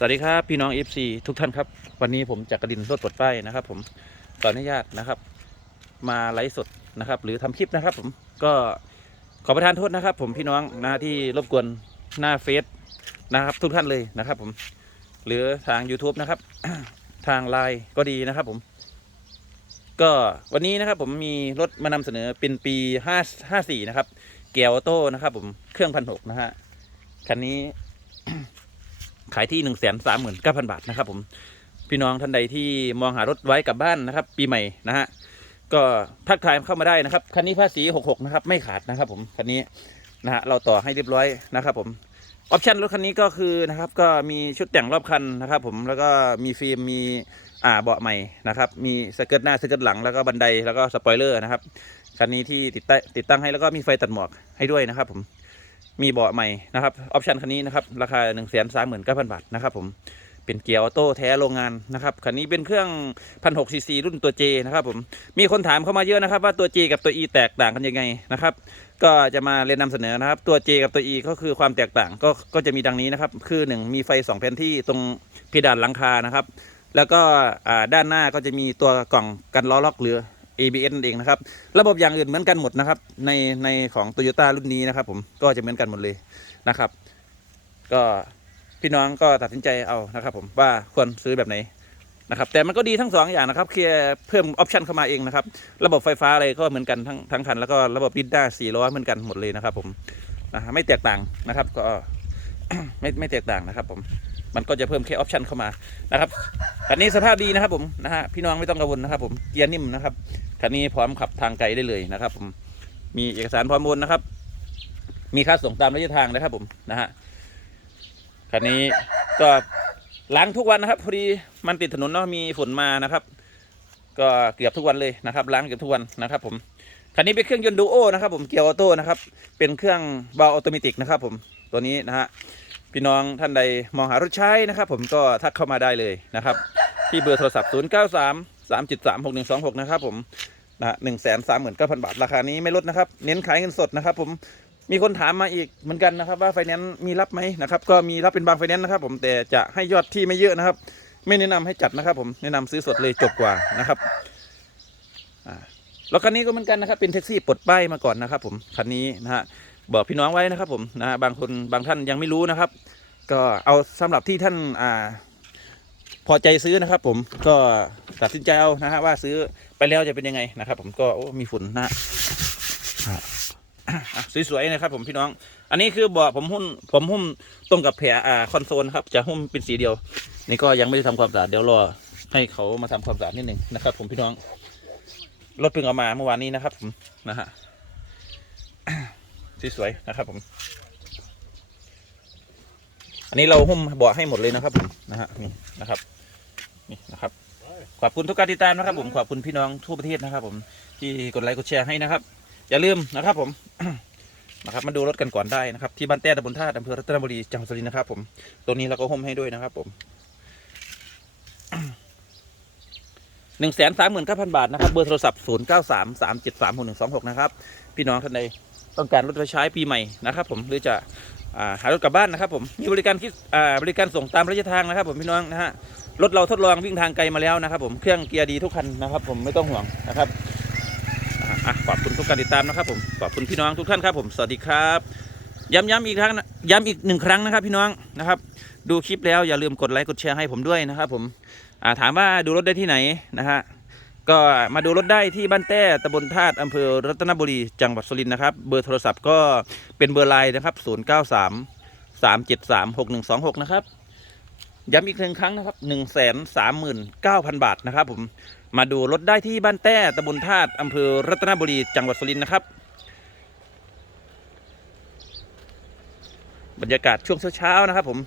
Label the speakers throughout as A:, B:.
A: สวัสดีครับพี่น้อง FC ทุกท่านครับ วันนี้ผมจักรดินรถปลดป้ายนะครับ ผมขออนุญาตนะครับ มาไลฟ์สดนะครับ หรือทำคลิปนะครับ ผมก็ขอประทานโทษนะครับ ผมพี่น้องนะที่รบกวนหน้าเฟซนะครับ ทุกท่านเลยนะครับ ผมหรือทาง YouTube นะครับ ทางไลน์ก็ดีนะครับ ผม ก็วันนี้นะครับ ผมมีรถมานำเสนอเป็นปี5 54นะครับเกียร์ออโต้นะครับ ผมเครื่องพันหกนะฮะคันนี้ายที่หนึ่งแสนสามหมื่นเก้าพันบาทนะครับผมพี่น้องท่านใดที่มองหารถไว้กลับบ้านนะครับ ปีใหม่นะฮะก็ทักทายเข้ามาได้นะครับคันนี้ภาษีหกหกนะครับไม่ขาดนะครับ ผมคันนี้นะฮะเราต่อให้เรียบร้อยนะครับ ผมออปชันรถคันนี้ก็คือนะครับก็มีชุดแต่งรอบคันนะครับ ผมแล้วก็มีฟิล์มมีอ่าเบาะใหม่นะครับมีสเกิร์ตหน้าสเกิร์ตหลังแล้วก็บันไดแล้วก็สปอยเลอร์นะครับคันนี้ที่ติดตั้งติดตั้งให้แล้วก็มีไฟตัดหมอกให้ด้วยนะครับ ผม มีเบาะใหม่นะครับออปชันคันนี้นะครับราคา 1 3 9 0 0 0 บาทนะครับผมเป็นเกียร์ออโต้แท้โรงงานนะครับคันนี้เป็นเครื่องพันหกซีซีรุ่นตัว J นะครับผมมีคนถามเข้ามาเยอะนะครับ ว่าตัว J กับตัว E แตกต่างกันยังไงนะครับก็จะมาเรียนนำเสนอนะครับตัว J กับตัว E ก็คือความแตกต่างก็ก็จะมีดังนี้นะครับคือ 1 มีไฟ2แผ่นที่ตรงเพดานหลังคานะครับแล้วก็ด้านหน้าก็จะมีตัวกล่องกันล้อล็อกหรือ ABS นั่นเองนะครับ ระบบอย่างอื่นเหมือนกันหมดนะครับ ในในของ Toyota รุ่นนี้นะครับ ผมก็จะเหมือนกันหมดเลยนะครับ ก็พี่น้องก็ตัดสินใจเอานะครับ ผมว่าควรซื้อแบบไหนนะครับแต่มันก็ดีทั้งสองอย่างนะครับเคลียร์เพิ่มออปชันเข้ามาเองนะครับ ระบบไฟฟ้าอะไรก็เหมือนกันทั้งทั้งคันแล้วก็ระบบดิสด้าสี่ล้อเหมือนกันหมดเลยนะครับ ผมนะไม่แตกต่างนะครับ ก็ไม่ไม่แตกต่างนะครับ ผม มันก็จะเพิ่มแค่ออปชันเข้ามานะครับคันนี้สภาพดีนะครับผมนะฮะพี่น้องไม่ต้องกังวลนะครับผมเกียร์นิ่มนะครับคันนี้พร้อมขับทางไกลได้เลยนะครับผมมีเอกสารพร้อมโอนนะครับ มีค่าส่งตามระยะทางนะครับผมนะฮะคันนี้ก็ล้างทุกวันนะครับพอดีมันติดถนนเนาะมีฝนมานะครับ ก็เกือบทุกวันเลยนะครับ ล้างเกือบทุกวันนะครับ ผมคันนี้เป็นเครื่องยนต์ดูโอนะครับผมเกียร์ออโต้นะครับเป็นเครื่องเบาออโตเมติกนะครับผมตัวนี้นะฮะ พี่น้องท่านใดมองหารถใช้นะครับ ผมก็ทักเข้ามาได้เลยนะครับ ที่เบอร์โทรศัพท์ 0933.36126 นะครับผมนะหนึ่งแสนสามหมื่นเก้าพันบาท ราคานี้ไม่ลดนะครับ เน้นขายเงินสดนะครับ ผมมีคนถามมาอีกเหมือนกันนะครับว่าไฟแนนซ์มีรับไหมนะครับ ก็มีรับเป็นบางไฟแนนซ์นะครับ ผมแต่จะให้ยอดที่ไม่เยอะนะครับ ไม่แนะนำให้จัดนะครับ ผมแนะนำซื้อสดเลยจบกว่านะครับอ่ารถคันนี้ก็เหมือนกันนะครับ เป็นแท็กซี่ปลดป้ายมาก่อนนะครับ ผมคันนี้นะฮะ บอกพี่น้องไว้นะครับผมนะฮะบางคนบางท่านยังไม่รู้นะครับ ก็เอาสำหรับที่ท่านอ่าพอใจซื้อนะครับ ผมก็ตัดสินใจเอานะฮะว่าซื้อไปแล้วจะเป็นยังไงนะครับ ผมก็โอ้มีฝุ่นนะฮะสวยๆนะครับ ผมพี่น้อง อันนี้คือเบาะผมหุ้มผมหุ้มตรงกับแผลอ่าคอนโซลครับจะหุ้มเป็นสีเดียว นี่ก็ยังไม่ได้ทำความสะอาดเดี๋ยวรอให้เขามาทำความสะอาดนิดหนึ่งนะครับ ผมพี่น้องรถเพิ่งเอามาเมื่อวานนี้นะครับ ผมนะฮะ สวยๆนะครับผม อันนี้เราหุ้มเบาะให้หมดเลยนะครับผมนะฮะนี่นะครับนี่นะครับ ขอบคุณทุกการติดตามนะครับ ผมขอบคุณพี่น้องทั่วประเทศนะครับ ผมที่กดไลค์กดแชร์ให้นะครับ อย่าลืมนะครับผมนะครับมาดูรถกันก่อนได้นะครับ ที่บ้านแต้ตำบลท่าอำเภอรัตนบุรีจังหวัดสุรินทร์นะครับ ผมตัวนี้เราก็หุ้มให้ด้วยนะครับ ผมหนึ่งแสนสามหมื่นเก้าพันบาทนะครับเบอร์โทรศัพท์ศูนย์เก้าสามสามเจ็ดสามหกหนึ่งสองหกนะครับ พี่น้องท่านใด ต้องการรถไฟใช้ปีใหม่นะครับ ผมหรือจะหารถกลับบ้านนะครับผมมีบริการคิดอ่บริการส่งตามระยะทางนะครับ ผมพี่น้องนะฮะรถเราทดลองวิ่งทางไกลมาแล้วนะครับ ผมเครื่องเกียร์ดีทุกคันนะครับ ผมไม่ต้องห่วงนะครับอขอบคุณทุกการติดตามนะครับ ผมขอบคุณพี่น้องทุกท่านครับ ผมสวัสดีครับย้ำย้ำอีกครั้งย้ำอีกหนึ่งครั้งนะครับ พี่น้องนะครับ ดูคลิปแล้วอย่าลืมกดไลค์กดแชร์ให้ผมด้วยนะครับ ผมถามว่าดูรถได้ที่ไหนนะฮะ ก็มาดูรถได้ที่บ้านแต้ตำบลธาตุอำเภอรัตนบุรี จังหวัดสุรินทร์นะครับ เบอร์โทรศัพท์ก็เป็นเบอร์ไลน์นะครับ 093สามเจ็ดสามหกหนึ่งสองหกนะครับ ย้ำอีกหนึ่งครั้งนะครับหนึ่งแสนสามหมื่นเก้าพันบาทนะครับผม มาดูรถได้ที่บ้านแต้ตำบลธาตุอำเภอรัตนบุรี จังหวัดสุรินทร์นะครับ บรรยากาศช่วงเช้าๆนะครับ ผม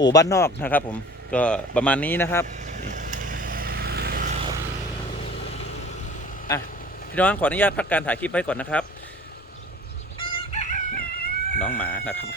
A: อู่บ้านนอกนะครับ ผม ก็ประมาณนี้นะครับอะ พี่น้องขออนุญาตพักการถ่ายคลิปไว้ก่อนนะครับ น้องหมานะครับ